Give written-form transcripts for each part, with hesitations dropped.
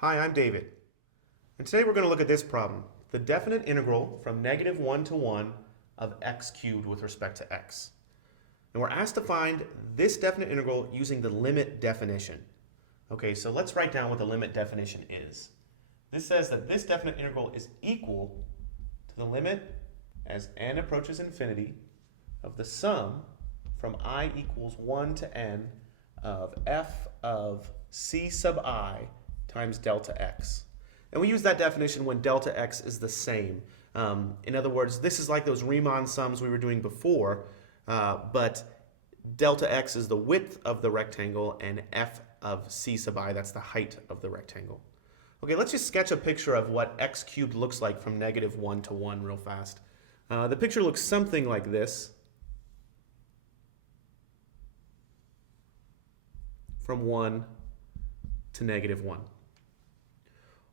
Hi, I'm David, and today we're going to look at this problem, the definite integral from -1 to 1 of x cubed with respect to x. And we're asked to find this definite integral using the limit definition. Okay, so let's write down what the limit definition is. This says that this definite integral is equal to the limit as n approaches infinity of the sum from I equals 1 to n of f of c sub I times delta x. And we use that definition when delta x is the same. In other words, this is like those Riemann sums we were doing before, but delta x is the width of the rectangle and f of c sub I, that's the height of the rectangle. Okay, let's just sketch a picture of what x cubed looks like from -1 to 1 real fast. The picture looks something like this. From 1 to -1.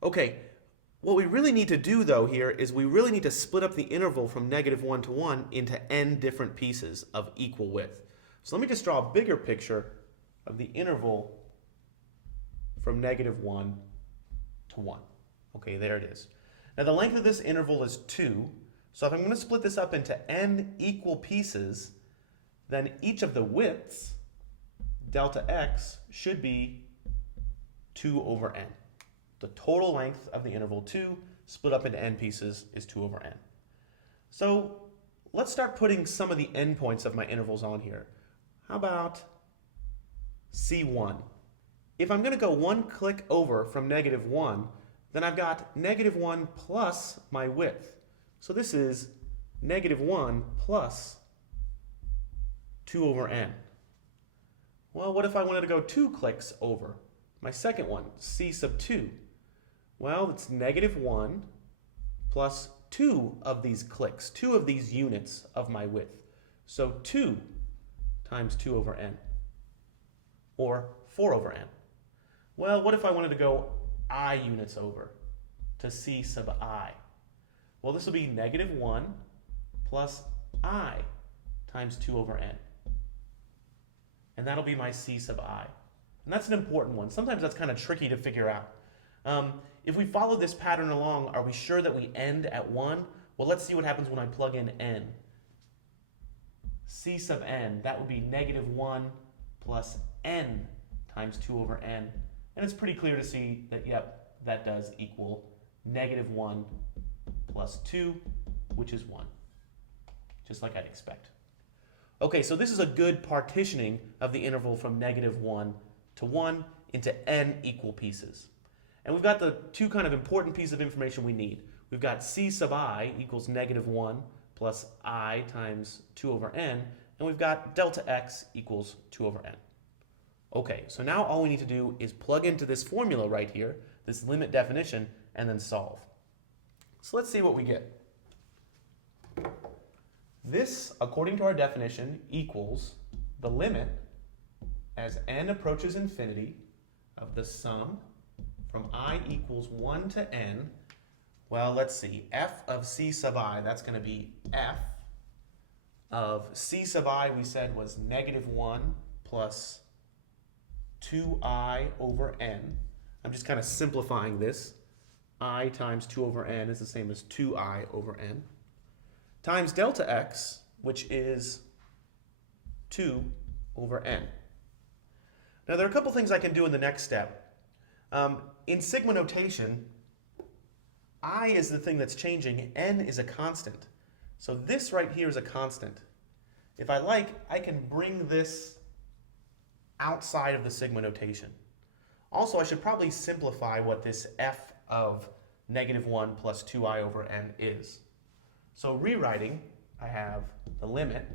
Okay, what we really need to do though here is we really need to split up the interval from -1 to 1 into n different pieces of equal width. So let me just draw a bigger picture of the interval from -1 to 1. Okay, there it is. Now the length of this interval is 2, so if I'm going to split this up into n equal pieces, then each of the widths, delta x, should be 2 over n. The total length of the interval 2 split up into n pieces is 2 over n. So let's start putting some of the endpoints of my intervals on here. How about c1? If I'm going to go one click over from -1, then I've got -1 plus my width. So this is -1 plus 2 over n. Well, what if I wanted to go 2 clicks over? My second one, c sub 2. Well, it's -1 plus 2 of these clicks, 2 of these units of my width. So 2 times 2 over n, or 4 over n. Well, what if I wanted to go I units over to c sub I? Well, this will be -1 plus I times 2 over n. And that'll be my c sub I. And that's an important one. Sometimes that's kind of tricky to figure out. If we follow this pattern along, are we sure that we end at 1? Well, let's see what happens when I plug in n. C sub n, that would be -1 plus n times 2 over n. And it's pretty clear to see that, yep, that does equal -1 plus 2, which is 1. Just like I'd expect. Okay, so this is a good partitioning of the interval from -1 to 1 into n equal pieces. And we've got the two kind of important pieces of information we need. We've got c sub I equals -1 plus I times 2 over n, and we've got delta x equals 2 over n. Okay, so now all we need to do is plug into this formula right here, this limit definition, and then solve. So let's see what we get. This, according to our definition, equals the limit as n approaches infinity of the sum from I equals 1 to n. Well, let's see, f of c sub I, that's going to be f of c sub I, we said, was -1 plus 2i over n. I'm just kind of simplifying this. I times 2 over n is the same as 2i over n. Times delta x, which is 2 over n. Now there are a couple things I can do in the next step. In sigma notation, I is the thing that's changing, n is a constant. So this right here is a constant. If I like, I can bring this outside of the sigma notation. Also, I should probably simplify what this f of -1 plus 2i over n is. So rewriting, I have the limit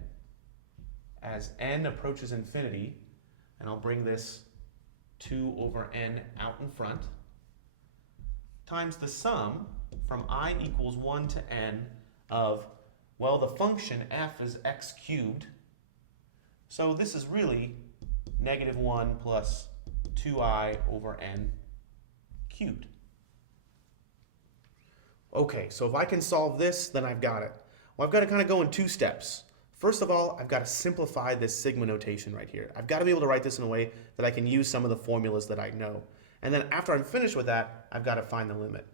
as n approaches infinity, and I'll bring this 2 over n out in front, times the sum from I equals 1 to n of, well, the function f is x cubed. So this is really -1 plus 2i over n cubed. Okay, so if I can solve this, then I've got it. Well, I've got to kind of go in 2 steps. First of all, I've got to simplify this sigma notation right here. I've got to be able to write this in a way that I can use some of the formulas that I know. And then after I'm finished with that, I've got to find the limit.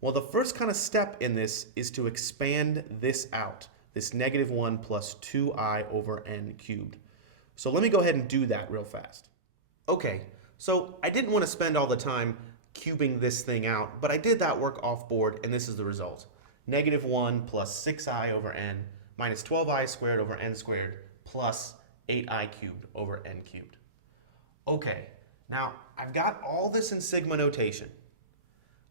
Well, the first kind of step in this is to expand this out, this -1 plus 2i over n cubed. So let me go ahead and do that real fast. Okay, so I didn't want to spend all the time cubing this thing out, but I did that work off board, and this is the result. -1 plus 6i over n minus 12i squared over n squared plus 8i cubed over n cubed. Okay, now I've got all this in sigma notation.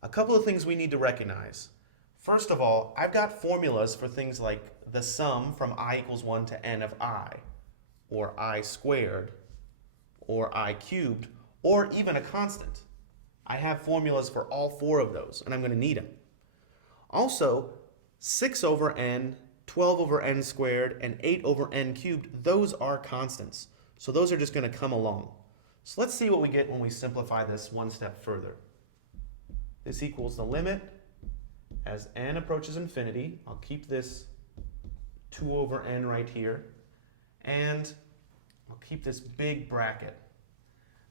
A couple of things we need to recognize. First of all, I've got formulas for things like the sum from I equals 1 to n of I, or I squared, or I cubed, or even a constant. I have formulas for all four of those, and I'm going to need them. Also, 6 over n, 12 over n squared, and 8 over n cubed, those are constants. So those are just going to come along. So let's see what we get when we simplify this one step further. This equals the limit as n approaches infinity. I'll keep this 2 over n right here. And I'll keep this big bracket.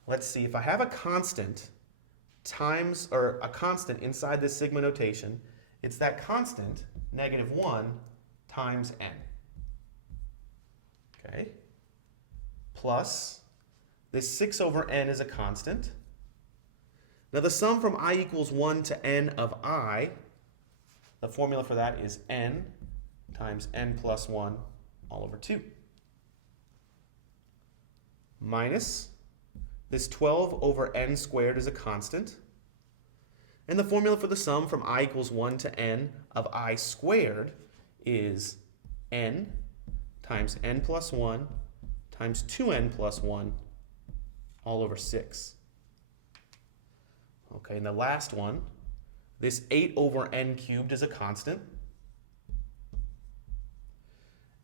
Let's see, if I have a constant times, or a constant inside this sigma notation, it's that constant, -1, times n. Okay? Plus, this 6 over n is a constant. Now the sum from I equals 1 to n of I, the formula for that is n times n plus 1 all over 2. Minus, this 12 over n squared is a constant. And the formula for the sum from I equals 1 to n of I squared is n times n plus 1 times 2n plus 1 all over 6. Okay, and the last one, this 8 over n cubed is a constant.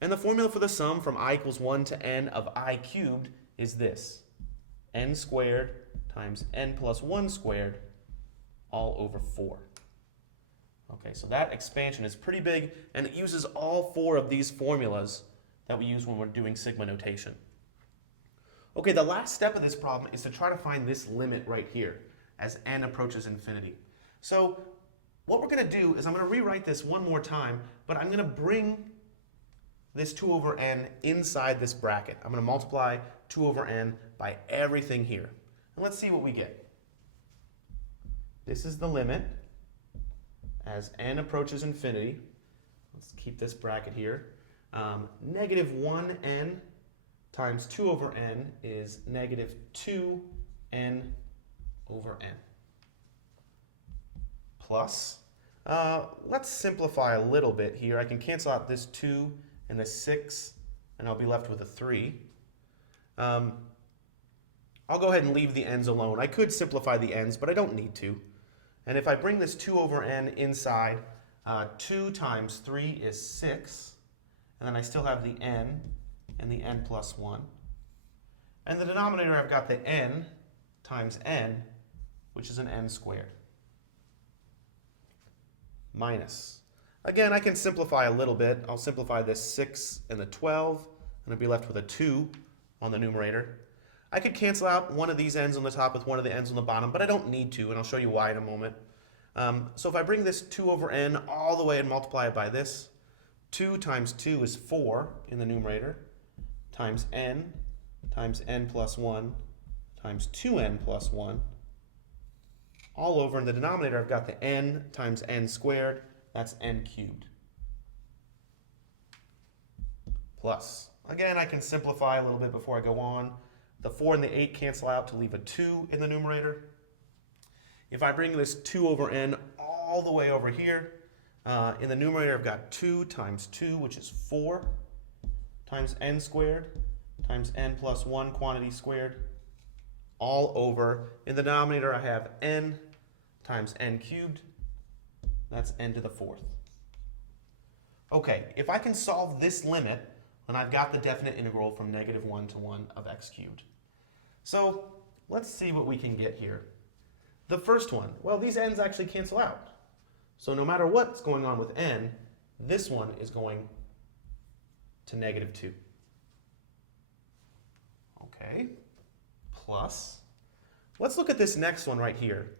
And the formula for the sum from I equals 1 to n of I cubed is this, n squared times n plus 1 squared all over 4. Okay, so that expansion is pretty big, and it uses all four of these formulas that we use when we're doing sigma notation. Okay, the last step of this problem is to try to find this limit right here as n approaches infinity. So what we're going to do is I'm going to rewrite this one more time, but I'm going to bring this 2 over n inside this bracket. I'm going to multiply 2 over n by everything here. And let's see what we get. This is the limit as n approaches infinity. Let's keep this bracket here. -1n times 2 over n is -2n over n. Plus, let's simplify a little bit here. I can cancel out this 2 and this 6, and I'll be left with a 3. I'll go ahead and leave the n's alone. I could simplify the n's, but I don't need to. And if I bring this 2 over n inside, 2 times 3 is 6. And then I still have the n and the n plus 1. And the denominator, I've got the n times n, which is an n squared. Minus. Again, I can simplify a little bit. I'll simplify this 6 and the 12, and I'll be left with a 2 on the numerator. I could cancel out one of these ends on the top with one of the ends on the bottom, but I don't need to, and I'll show you why in a moment. So if I bring this 2 over n all the way and multiply it by this, 2 times 2 is 4 in the numerator, times n plus 1 times 2n plus 1, all over in the denominator I've got the n times n squared, that's n cubed. Plus, again, I can simplify a little bit before I go on. The 4 and the 8 cancel out to leave a 2 in the numerator. If I bring this 2 over n all the way over here, in the numerator I've got 2 times 2, which is 4, times n squared, times n plus 1 quantity squared, all over. In the denominator I have n times n cubed, that's n to the 4th. Okay, if I can solve this limit, then I've got the definite integral from -1 to 1 of x cubed. So let's see what we can get here. The first one, well, these n's actually cancel out. So no matter what's going on with n, this one is going to -2. Okay, plus, Let's look at this next one right here.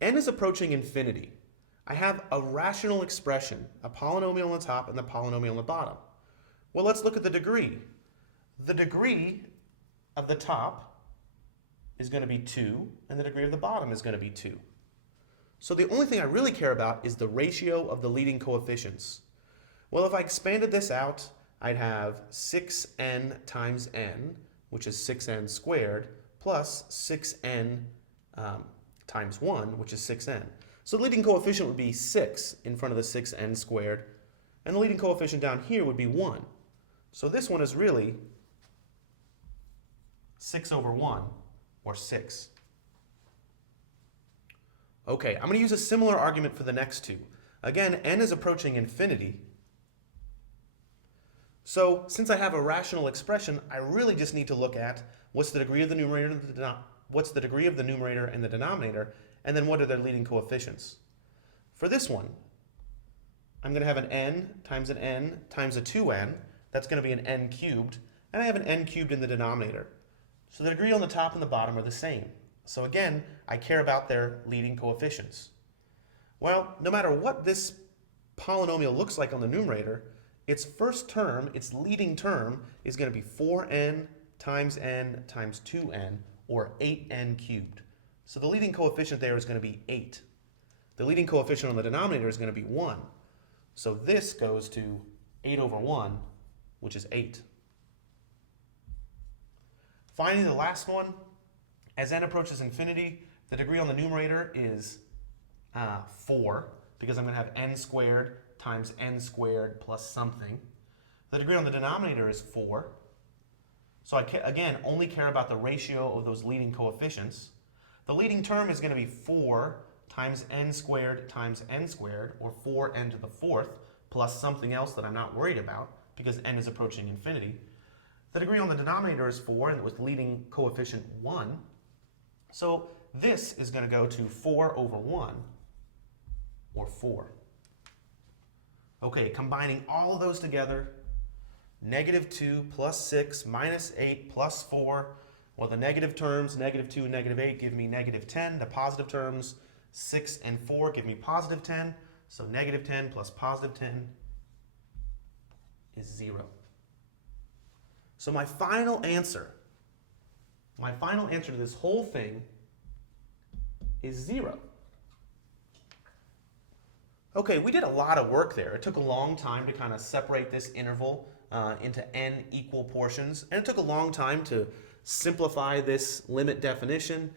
N is approaching infinity. I have a rational expression, a polynomial on the top and the polynomial on the bottom. Well, let's look at the degree. The degree of the top is going to be 2, and the degree of the bottom is going to be 2. So the only thing I really care about is the ratio of the leading coefficients. Well, if I expanded this out, I'd have 6n times n, which is 6n squared, plus 6n times 1, which is 6n. So the leading coefficient would be 6 in front of the 6n squared, and the leading coefficient down here would be 1. So this one is really 6 over 1, or 6. Okay, I'm going to use a similar argument for the next two. Again, n is approaching infinity. So since I have a rational expression, I really just need to look at what's the degree of the numerator and the denominator, and then what are their leading coefficients. For this one, I'm going to have an n times a 2n. That's going to be an n cubed, and I have an n cubed in the denominator. So the degree on the top and the bottom are the same. So again, I care about their leading coefficients. Well, no matter what this polynomial looks like on the numerator, its first term, its leading term, is going to be 4n times 2n, or 8n cubed. So the leading coefficient there is going to be 8. The leading coefficient on the denominator is going to be 1. So this goes to 8 over 1, which is 8. Finally, the last one, as n approaches infinity, the degree on the numerator is 4, because I'm going to have n squared times n squared plus something. The degree on the denominator is 4. So I, again, only care about the ratio of those leading coefficients. The leading term is going to be 4 times n squared, or 4n to the 4th, plus something else that I'm not worried about, because n is approaching infinity. The degree on the denominator is 4, and with leading coefficient 1. So this is going to go to 4 over 1, or 4. Okay, combining all of those together, -2 plus 6 minus 8 plus 4. Well, the negative terms, -2 and -8, give me -10. The positive terms, 6 and 4, give me +10. So -10 plus +10 is 0. So my final answer to this whole thing is 0. Okay, we did a lot of work there. It took a long time to kind of separate this interval into n equal portions, and it took a long time to simplify this limit definition,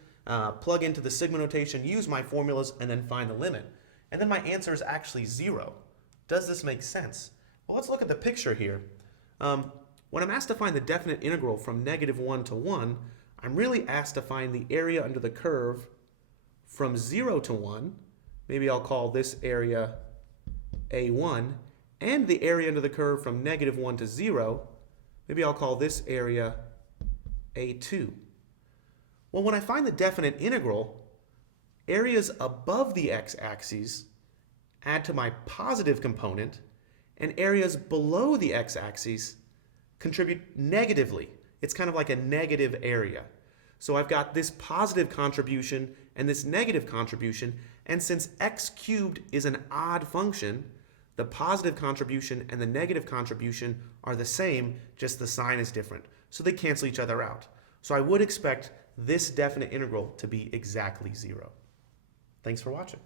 plug into the sigma notation, use my formulas, and then find the limit. And then my answer is actually 0. Does this make sense? Well, let's look at the picture here. When I'm asked to find the definite integral from -1 to 1, I'm really asked to find the area under the curve from 0 to 1. Maybe I'll call this area A1, and the area under the curve from -1 to 0, maybe I'll call this area A2. Well, when I find the definite integral, areas above the x-axis add to my positive component, and areas below the x-axis contribute negatively. It's kind of like a negative area. So I've got this positive contribution and this negative contribution, and since x cubed is an odd function, the positive contribution and the negative contribution are the same, just the sign is different. So they cancel each other out. So I would expect this definite integral to be exactly 0. Thanks for watching.